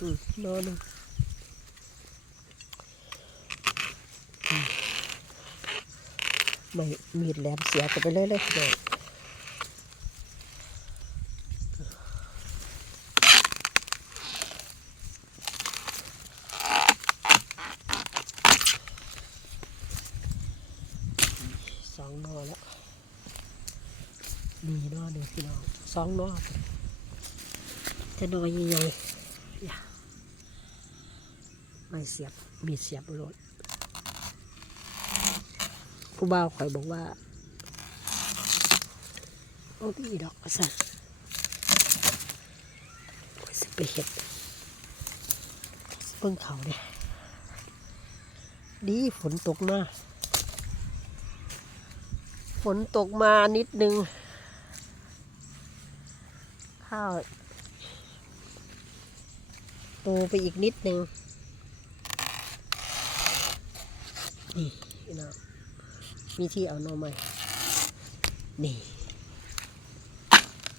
อืมนอนไม่มีดแหลมเสียกันไปเลยเลยพี่น้องสองนอแล้วนี่นอหนึ่งพี่น้องสองนอจะนอยังไง ไม่เสียบมีเสียบรถผู้บ่าวคอยบอกว่า โอ้พี่ดอกสั่นข้อยสิไปเห็ดเบิ่งเขาเนี่ยดีฝนตกมาฝนตกมานิดนึง ข้าวโตไปอีกนิดนึง นี่พี่น้องมีที่เอานอไหมนี่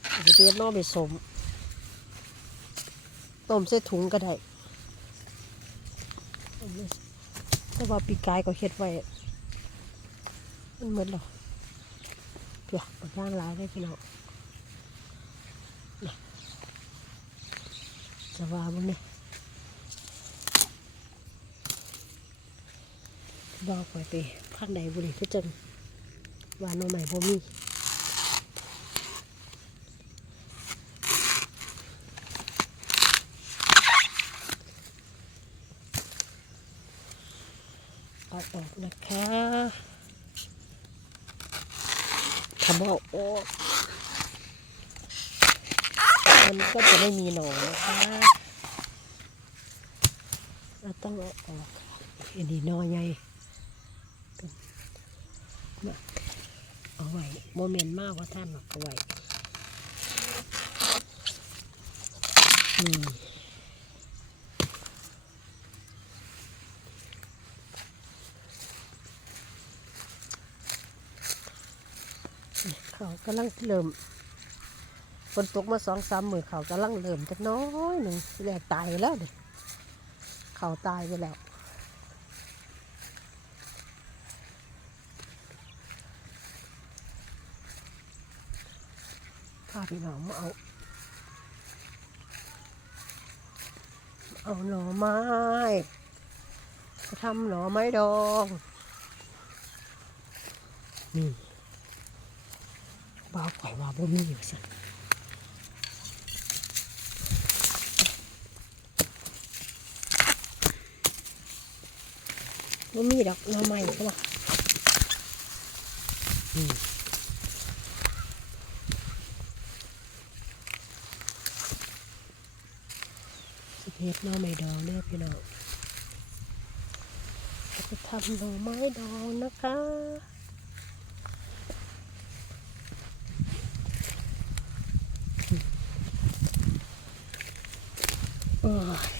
เอาไปเตรียมน่อไปสมต้มใส่ถุงก็ได้ต้มเลยแต่ว่าปีกายก็เฮ็ดไว้ มันเหมือนหรอเดี๋ยวเอาย่างลายได้พี่น้องนี่จะว่าบุ้งเนี่ย บอกไปไปข้างในบุรีก็จังวานอใหม่บ่มีเอาออกนะคะทำเอาออกมันก็จะไม่มีหนอนนะคะเราต้องเอาออกอันนี้นอใหญ่ เอาไว้โมเมนต์มากว่าท่านเอาไว้นี่เขากำลังเริ่มฝนตกมาสองสามมือเขากำลังเริ่มจะน้อยหนึ่งแหลตายแล้วเนี่ยเขาตายไปแล้วาพี่น้องมาเอา เอาหน่อไม้จะทำหน่อไม้ดองนี่บ้าข่อยว่าบ่มีอยู่สิบ่มีดอกหน่อไม้ใช่ปะอืม เห็ดน่อไม้ดองเนี่ยพี่น้องเราจะทำหน่อไม้ดองนะคะโอ้ย